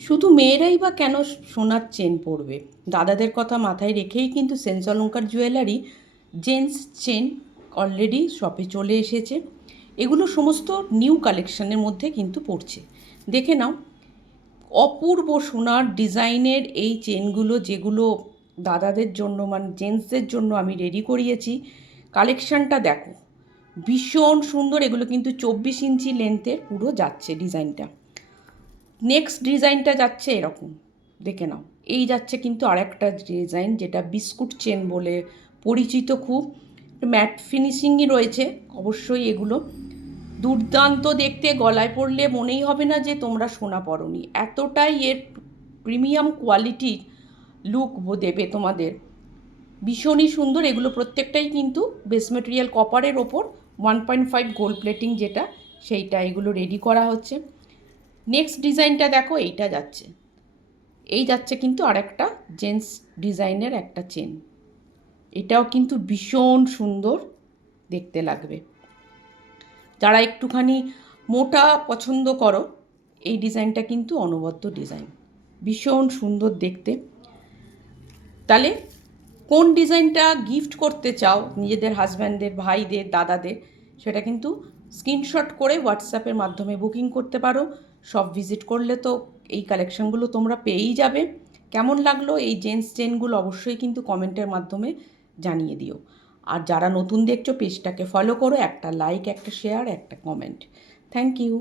শুধু মেয়েরাই বা কেন সোনার চেন পরবে? দাদাদের কথা মাথায় রেখেই কিন্তু সেন্স অলংকার জুয়েলারি জেন্টস চেন অলরেডি শপে চলে এসেছে। এগুলো সমস্ত নিউ কালেকশনের মধ্যে কিন্তু পড়ছে। দেখে নাও, অপূর্ব সোনার ডিজাইনের এই চেনগুলো, যেগুলো দাদাদের জন্য মানে জেন্টসদের জন্য আমি রেডি করিয়েছি। কালেকশানটা দেখো, ভীষণ সুন্দর। এগুলো কিন্তু 24 ইঞ্চি লেন্থের পুরো যাচ্ছে ডিজাইনটা। নেক্সট ডিজাইনটা যাচ্ছে এরকম, দেখে নাও। এই যাচ্ছে কিন্তু আরেকটা ডিজাইন, যেটা বিস্কুট চেন বলে পরিচিত। খুব ম্যাট ফিনিশিংই রয়েছে অবশ্যই। এগুলো দুর্দান্ত দেখতে, গলায় পরলে মনেই হবে না যে তোমরা সোনা পরোনি, এতটাই এর প্রিমিয়াম কোয়ালিটি লুক দেবে তোমাদের। ভীষণই সুন্দর। এগুলো প্রত্যেকটাই কিন্তু বেস মেটেরিয়াল কপারের ওপর 1.5 গোল্ড প্লেটিং, যেটা সেইটা এগুলো রেডি করা হচ্ছে। নেক্সট ডিজাইনটা দেখো, এইটা যাচ্ছে। এই যাচ্ছে কিন্তু আরেকটা জেন্টস ডিজাইনের একটা চেন। এটাও কিন্তু ভীষণ সুন্দর দেখতে লাগবে। যারা একটুখানি মোটা পছন্দ করো, এই ডিজাইনটা কিন্তু অনবদ্য ডিজাইন, ভীষণ সুন্দর দেখতে। তাহলে কোন ডিজাইনটা গিফট করতে চাও নিজেদের হাজব্যান্ডদের, ভাইদের, দাদাদের, সেটা কিন্তু স্ক্রিনশট করে হোয়াটসঅ্যাপের মাধ্যমে বুকিং করতে পারো। সব ভিজিট করলে তো এই কালেকশানগুলো তোমরা পেয়েই যাবে। কেমন লাগলো এই জেন্টস চেনগুলো অবশ্যই কিন্তু কমেন্টের মাধ্যমে জানিয়ে দিও। আর যারা নতুন দেখছো, পেজটাকে ফলো করো, একটা লাইক, একটা শেয়ার, একটা কমেন্ট। Thank you.